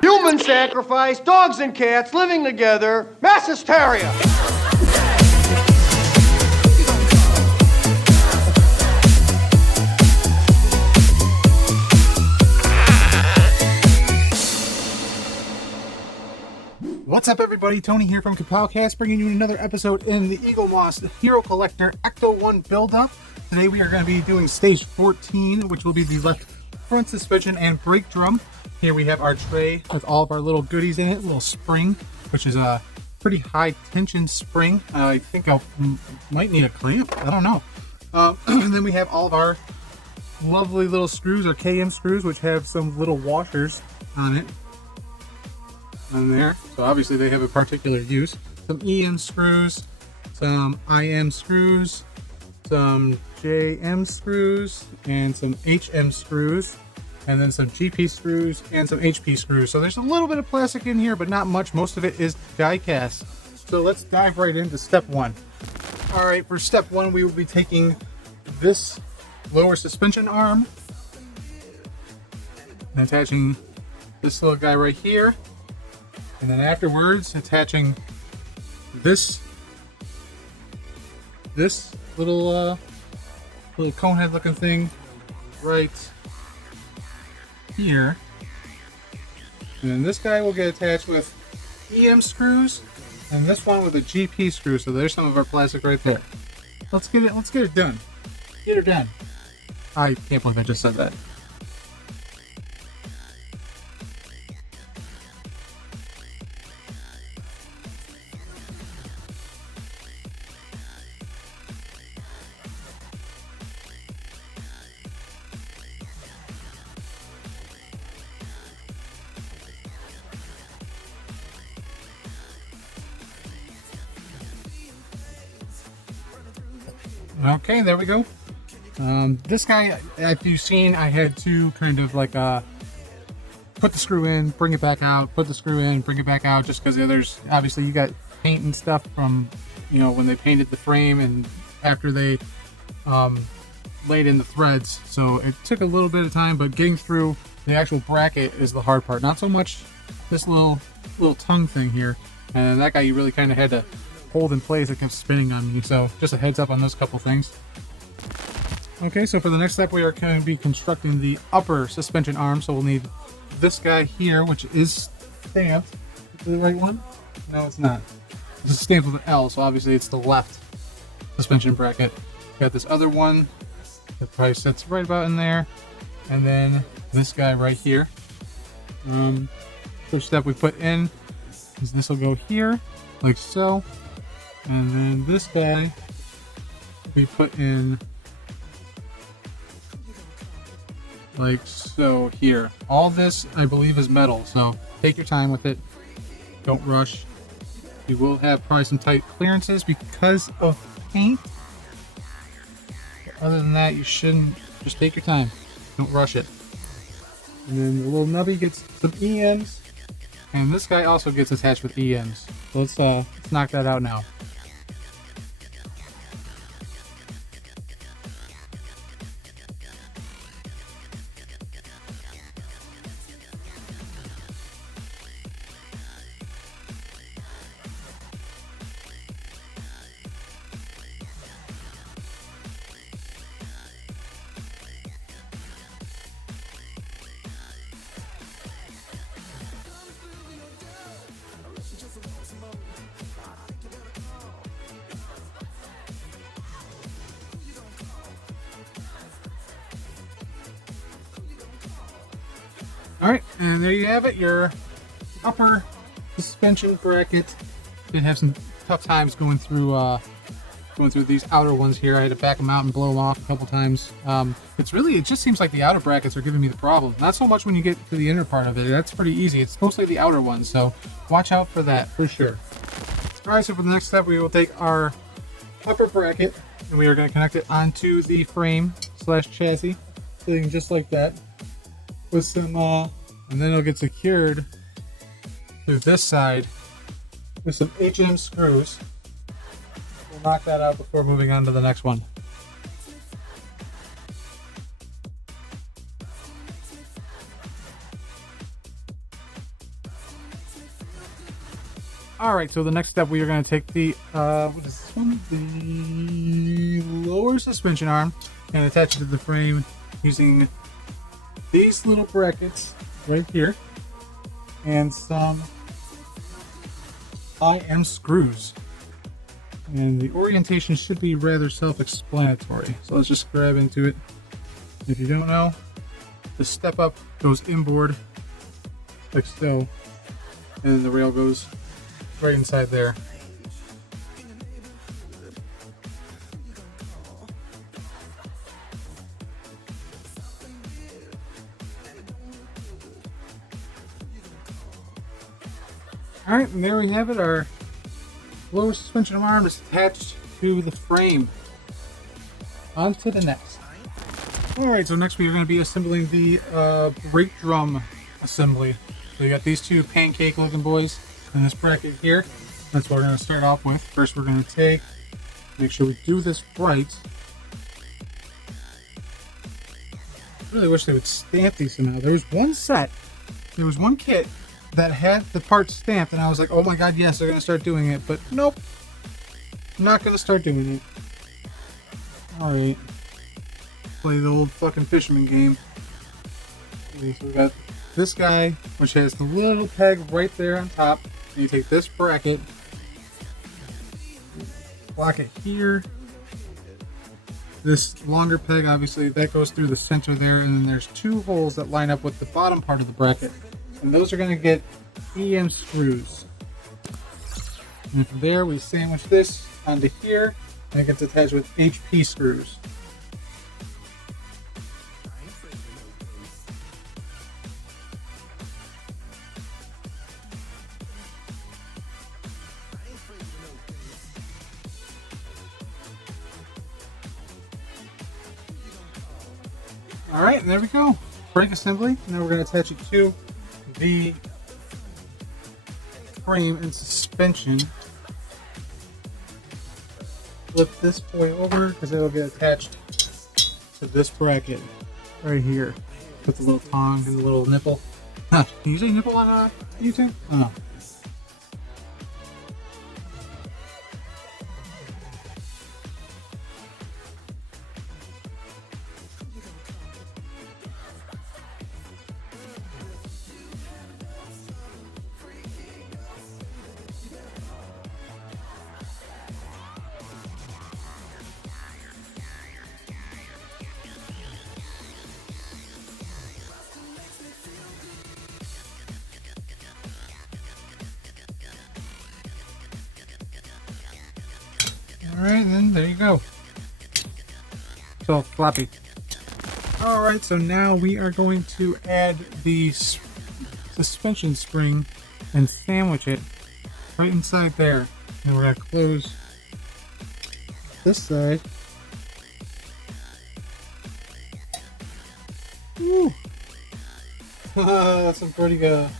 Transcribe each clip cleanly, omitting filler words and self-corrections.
Human sacrifice, dogs and cats living together, mass hysteria. What's up, everybody? Tony here from Kapowcast, bringing you another episode in the Eaglemoss Hero Collector Ecto-1 build-up. Today we are going to be doing stage 14, which will be the left front suspension and brake drum. Here we have our tray with all of our little goodies in it, little spring, which is a pretty high tension spring. I think I might need a clamp, I don't know. And then we have all of our lovely little screws, or KM screws, which have some little washers on it. On there, so obviously they have a particular use. Some EM screws, some IM screws, some JM screws, and some HM screws, and then some GP screws and some HP screws. So there's a little bit of plastic in here, but not much. Most of it is die cast. So let's dive right into step one. All right, for step one, we will be taking this lower suspension arm and attaching this little guy right here. And then afterwards, attaching this little cone head looking thing right here. And then this guy will get attached with EM screws, and this one with a GP screw. So there's some of our plastic right there. Let's get it done. Get her done. I can't believe I just said that. Okay, there we go. This guy, if you've seen, I had to kind of like put the screw in, bring it back out, put the screw in, bring it back out, just because there's obviously you got paint and stuff from, you know, when they painted the frame and after they laid in the threads. So it took a little bit of time, but getting through the actual bracket is the hard part. Not so much this little tongue thing here. And that guy you really kind of had to hold in place. It kept spinning on me, so just a heads up on those couple things. Okay, so for the next step we are going to be constructing the upper suspension arm. So we'll need this guy here, which is stamped. Is it the right one? No, it's not. It's stamped with an L, so obviously it's the left suspension bracket. Got this other one that probably sits right about in there, and then this guy right here. First step we put in is this will go here like so. And then this guy we put in like so here. All this, I believe, is metal, so take your time with it. Don't rush. You will have probably some tight clearances because of paint. But other than that, you shouldn't. Just take your time. Don't rush it. And then the little nubby gets some EMs, and this guy also gets attached with EMs. So let's knock that out now. Alright, and there you have it, your upper suspension bracket. Did have some tough times going through these outer ones here. I had to back them out and blow them off a couple times. It just seems like the outer brackets are giving me the problem. Not so much when you get to the inner part of it. That's pretty easy. It's mostly the outer ones, so watch out for that for sure. Alright, so for the next step we will take our upper bracket and we are going to connect it onto the frame / chassis, sitting just like that, with some and then it'll get secured to this side with some HM screws. We'll knock that out before moving on to the next one. Alright, so the next step, we are going to take the, what is this one? The lower suspension arm and attach it to the frame using these little brackets right here and some IM screws. And the orientation should be rather self-explanatory. So let's just grab into it. If you don't know, the step up goes inboard like so, and the rail goes right inside there. Alright, and there we have it. Our lower suspension arm is attached to the frame. On to the next. Alright, so next we are going to be assembling the brake drum assembly. So you got these two pancake looking boys in this bracket here. That's what we're going to start off with. First we're going to make sure we do this right. I really wish they would stamp these somehow. There was one kit that had the parts stamped, and I was like, oh my god, yes, they're going to start doing it. But nope, not going to start doing it. Alright, play the old fucking fisherman game. Okay, so we got this guy, which has the little peg right there on top. And you take this bracket, lock it here. This longer peg, obviously, that goes through the center there, and then there's two holes that line up with the bottom part of the bracket. And those are going to get EM screws. And from there, we sandwich this onto here, and it gets attached with HP screws. Alright, and there we go. Brake assembly. Now we're going to attach it to the frame and suspension. Flip this boy over because it'll get attached to this bracket right here. Put the little tong and the little nipple. Can you say nipple on YouTube? Oh. Alright, then there you go. So floppy. Alright, so now we are going to add the suspension spring and sandwich it right inside there. And we're going to close this side. Woo! That's some pretty good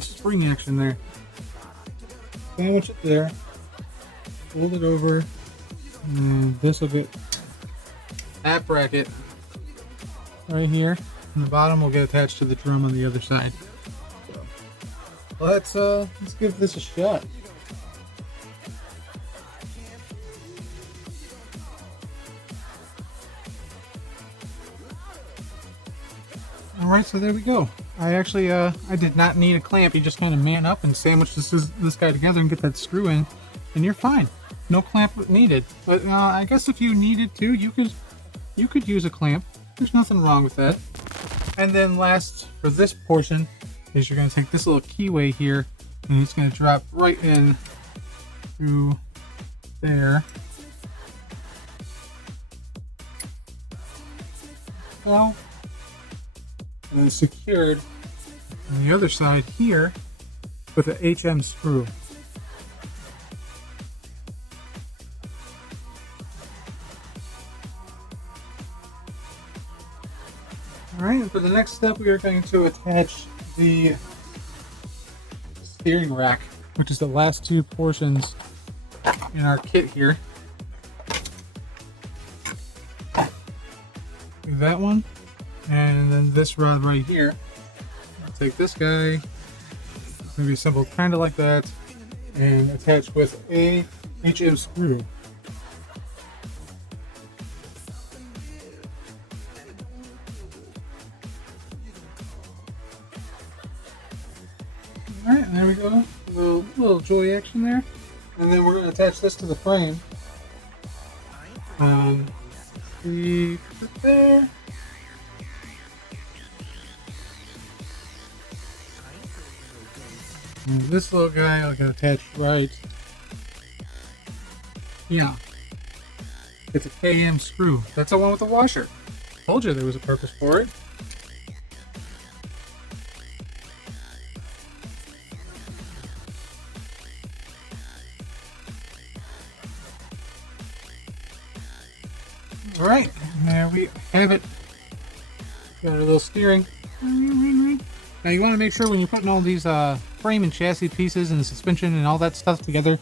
spring action there. Sandwich it there. Fold it over, and this will get that bracket right here, and the bottom will get attached to the drum on the other side. So let's give this a shot. All right, so there we go. I actually I did not need a clamp. You just kind of man up and sandwich this guy together and get that screw in, and you're fine. No clamp needed. But I guess if you needed to, you could use a clamp. There's nothing wrong with that. And then last, for this portion, is you're going to take this little keyway here, and it's going to drop right in through there. Well, and then secured on the other side here with an HM screw. Alright, and for the next step, we are going to attach the steering rack, which is the last two portions in our kit here. That one, and then this rod right here. I'll take this guy, going to be assembled kind of like that and attached with a HM screw. Alright, and there we go. Little joy action there. And then we're going to attach this to the frame. We put it there. And this little guy I can attach right. Yeah. It's a KM screw. That's the one with the washer. Told you there was a purpose for it. Alright, there we have it. Got our little steering. Now you want to make sure when you're putting all these frame and chassis pieces and the suspension and all that stuff together,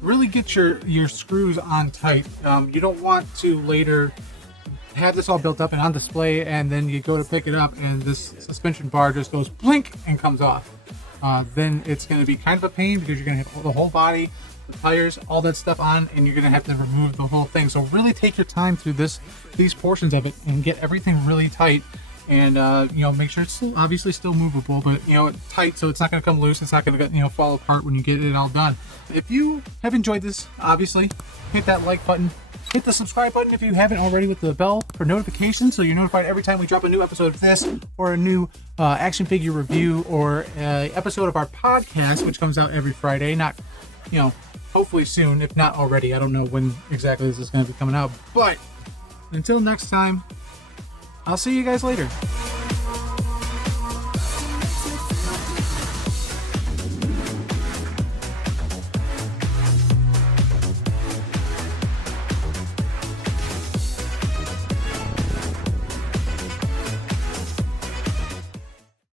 really get your screws on tight. You don't want to later have this all built up and on display and then you go to pick it up and this suspension bar just goes blink and comes off. Then it's going to be kind of a pain because you're going to have the whole body, the tires, all that stuff on, and you're going to have to remove the whole thing. So really take your time through these portions of it and get everything really tight. And make sure it's still obviously still movable, but tight so it's not going to come loose. It's not going to fall apart when you get it all done. If you have enjoyed this, obviously hit that like button, hit the subscribe button if you haven't already, with the bell for notifications so you're notified every time we drop a new episode of this or a new action figure review or an episode of our podcast, which comes out every Friday. Not hopefully soon, if not already. I don't know when exactly this is going to be coming out, but until next time, I'll see you guys later.